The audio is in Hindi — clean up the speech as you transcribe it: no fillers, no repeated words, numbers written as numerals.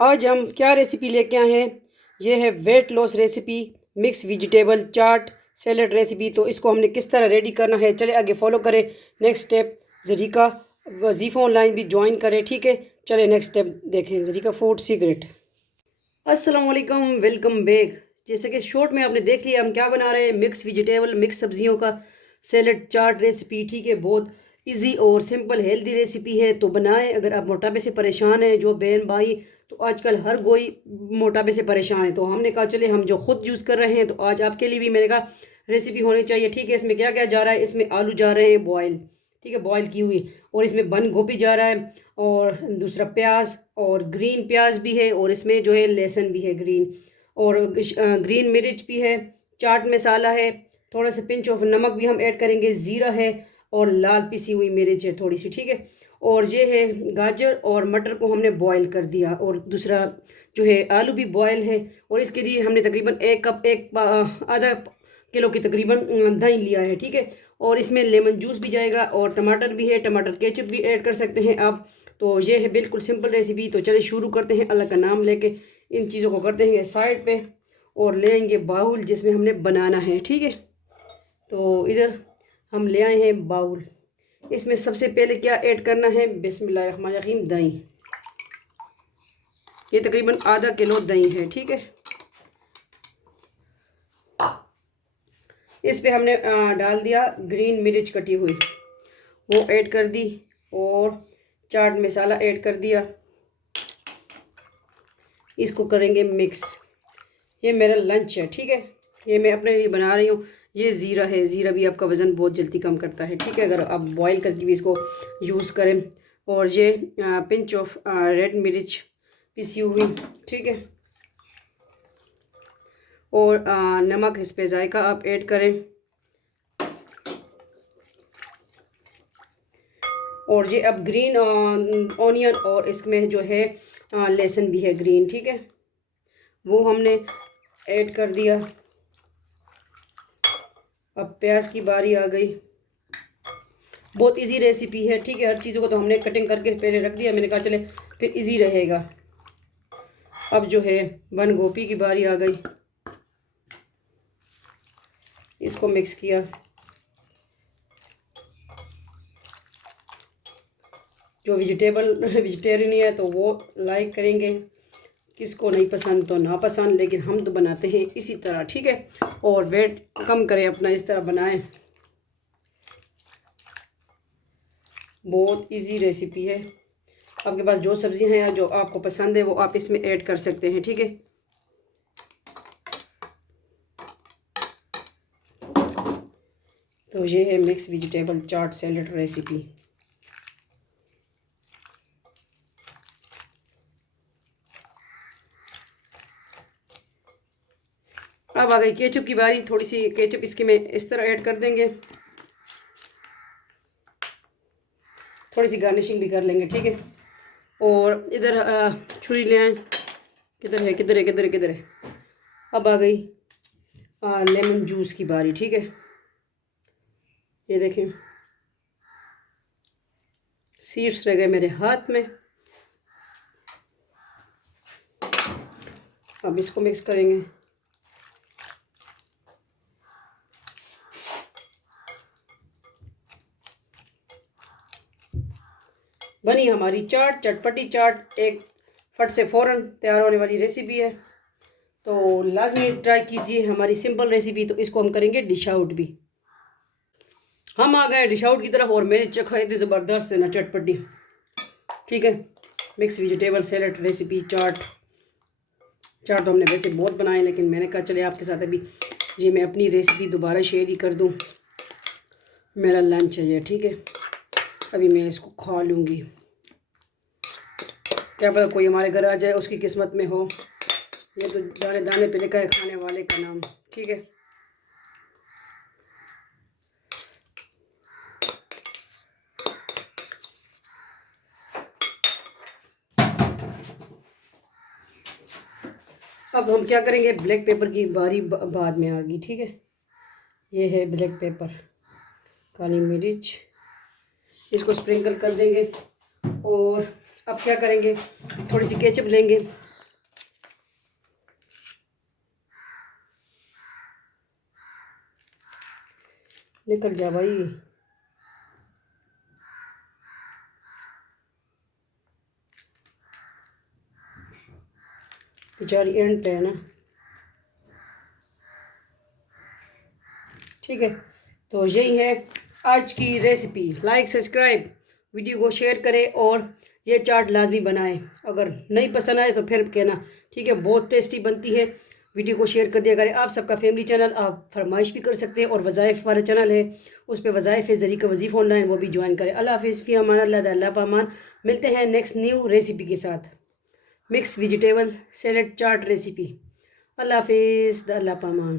आज हम क्या रेसिपी लेके आए हैं। ये है weight loss recipe, mix vegetable chaat salad recipe. तो इसको हमने किस तरह रेडी करना है, चले आगे फॉलो करें। नेक्स्ट स्टेप ज़रीका वजीफ़ा ऑनलाइन भी ज्वाइन करें, ठीक है। चले नेक्स्ट स्टेप देखें, ज़रीका फूड सीक्रेट। अस्सलाम वालेकुम, वेलकम बैक। जैसे कि शॉर्ट में आपने देख लिया हम क्या बना रहे हैं, मिक्स वेजिटेबल मिक्स सब्जियों का सैलड चाट रेसिपी, ठीक है। बहुत इजी और सिंपल हेल्दी रेसिपी है, तो बनाएं। अगर आप मोटापे से परेशान हैं, जो बहन भाई, तो आजकल हर कोई मोटापे से परेशान है, तो हमने कहा चले हम जो खुद यूज़ कर रहे हैं, तो आज आपके लिए भी मैंने कहा रेसिपी होनी चाहिए, ठीक है। इसमें क्या क्या जा रहा है, इसमें आलू जा रहे हैं बॉयल, ठीक है, बॉयल की हुई। और इसमें बंद गोभी जा रहा है, और दूसरा प्याज, और ग्रीन प्याज भी है, और इसमें जो है लहसुन भी है ग्रीन, और ग्रीन मिर्च भी है, चाट मसाला है, थोड़ा सा पिंच ऑफ नमक भी हम ऐड करेंगे, ज़ीरा है, और लाल पिसी हुई मिर्च है थोड़ी सी, ठीक है। और ये है गाजर और मटर को हमने बॉयल कर दिया, और दूसरा जो है आलू भी बॉयल है। और इसके लिए हमने तकरीबन एक कप आधा किलो की तकरीबन दही लिया है, ठीक है। और इसमें लेमन जूस भी जाएगा, और टमाटर भी है, टमाटर केचप भी ऐड कर सकते हैं आप। तो ये है बिल्कुल सिंपल रेसिपी। तो चलिए शुरू करते हैं, अल्लाह का नाम लेके इन चीज़ों को करते हैं साइड पे, और लेंगे बाउल जिसमें हमने बनाना है, ठीक है। तो इधर हम ले आए हैं बाउल। इसमें सबसे पहले क्या ऐड करना है, बिस्मिल्लाहिर्रहमानिर्रहीम, दही। ये तकरीबन आधा किलो दही है, ठीक है। इस पे हमने डाल दिया ग्रीन मिर्च कटी हुई, वो ऐड कर दी, और चाट मसाला ऐड कर दिया। इसको करेंगे मिक्स। ये मेरा लंच है, ठीक है, ये मैं अपने लिए बना रही हूँ। ये ज़ीरा है, ज़ीरा भी आपका वज़न बहुत जल्दी कम करता है, ठीक है, अगर आप बॉईल करके भी इसको यूज़ करें। और ये पिंच ऑफ रेड मिर्च पिसी हुई, ठीक है। और नमक इस पे जायका आप ऐड करें। और ये अब ग्रीन ऑनियन, और इसमें जो है लहसुन भी है ग्रीन, ठीक है, वो हमने ऐड कर दिया। अब प्याज की बारी आ गई। बहुत इजी रेसिपी है, ठीक है। हर चीज़ों को तो हमने कटिंग करके पहले रख दिया, मैंने कहा चले फिर इजी रहेगा। अब जो है बंद गोभी की बारी आ गई, इसको मिक्स किया। जो वेजिटेरियन है तो वो लाइक करेंगे, किसको नहीं पसंद तो ना पसंद, लेकिन हम तो बनाते हैं इसी तरह, ठीक है। और वेट कम करें अपना, इस तरह बनाएं। बहुत इजी रेसिपी है। आपके पास जो सब्जियां हैं जो आपको पसंद है वो आप इसमें ऐड कर सकते हैं, ठीक है। तो ये है mix vegetable chaat salad recipe. अब आ गई केचप की बारी। थोड़ी सी केचप इसके में इस तरह ऐड कर देंगे, थोड़ी सी गार्निशिंग भी कर लेंगे, ठीक है। और इधर छुरी ले आए, किधर है किधर है किधर है किधर है। अब आ गई लेमन जूस की बारी, ठीक है। ये देखें सीड्स रह गए मेरे हाथ में। अब इसको मिक्स करेंगे। बनी हमारी चाट, चटपटी चाट, एक फट से फ़ौरन तैयार होने वाली रेसिपी है। तो लाजमी ट्राई कीजिए हमारी सिंपल रेसिपी। तो इसको हम करेंगे डिश आउट भी। हम आ गए डिश आउट की तरफ, और मैंने चखा इतनी ज़बरदस्त है ना, चटपटी, ठीक है। मिक्स वेजिटेबल सैलड रेसिपी चाट। चाट तो हमने वैसे बहुत बनाए, लेकिन मैंने कहा चले आपके साथ अभी ये मैं अपनी रेसिपी दोबारा शेयर ही कर दूं। मेरा लंच है ये, ठीक है। अभी मैं इसको खा लूँगी, क्या पता कोई हमारे घर आ जाए, उसकी किस्मत में हो। ये तो दाने दाने पे लिखा है खाने वाले का नाम, ठीक है। अब हम क्या करेंगे, ब्लैक पेपर की बारी बाद में आ गई, ठीक है। ये है ब्लैक पेपर, काली मिर्च, इसको स्प्रिंकल कर देंगे। और अब क्या करेंगे, थोड़ी सी केचप लेंगे, निकल जा भाई। बेचारी एंड पे है ना। ठीक है, तो यही है आज की रेसिपी। लाइक सब्सक्राइब, वीडियो को शेयर करें और ये चाट लाजमी बनाएं। अगर नहीं पसंद आए तो फिर कहना। ठीक है, बहुत टेस्टी बनती है। वीडियो को शेयर कर दिया करें। आप सबका फैमिली चैनल, आप फरमाइश भी कर सकते हैं और वज़ाइफ वाला चैनल है, उस पर वज़ाइफ है ज़रीका वजीफ़ ऑनलाइन, वो भी ज्वाइन करें। अल्लाह हाफिज़, फ़ी अमान अल्लाह, अल्लाह पामान। मिलते हैं नेक्स्ट न्यू रेसिपी के साथ, मिक्स वेजिटेबल सैलेड चाट रेसिपी। अल्लाह हाफिज़, अल्लाह पामान।